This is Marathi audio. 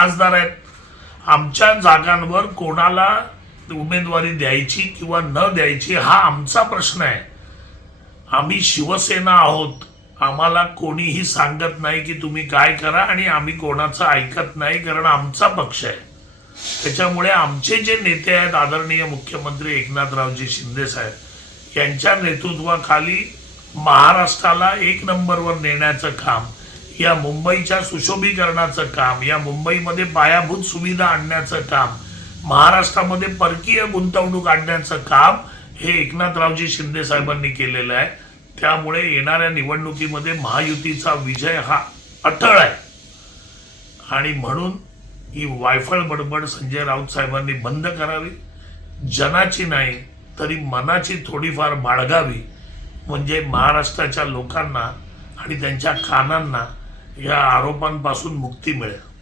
खासदार आहेत. आमच्या जागांवर कोणाला उमेदवारी द्यायची किंवा न द्यायची हा आमचा प्रश्न आहे. आम्ही शिवसेना आहोत. आम्हाला कोणीही सांगत नाही की तुम्ही काय करा आणि आम्ही कोणाचं ऐकत नाही कारण आमचा पक्ष आहे. त्याच्यामुळे आमचे जे नेते आहेत आदरणीय मुख्यमंत्री एकनाथरावजी शिंदे साहेब यांच्या नेतृत्वाखाली महाराष्ट्राला एक नंबरवर नेण्याचं काम या मुंबईच्या सुशोभीकरणाचं काम या मुंबईमध्ये पायाभूत सुविधा आणण्याचं काम महाराष्ट्रामध्ये परकीय गुंतवणूक आणण्याचं काम हे एकनाथरावजी शिंदे साहेबांनी केलेलं आहे. त्यामुळे येणाऱ्या निवडणुकीमध्ये महायुतीचा विजय हा अटळ आहे. आणि म्हणून ही वायफळ बडबड संजय राऊत साहेबांनी बंद करावी. जनाची नाही तरी मनाची थोडीफार बाळगावी. म्हणजे महाराष्ट्राच्या लोकांना आणि त्यांच्या कानांना या आरोपांपासून मुक्ती मिळेल.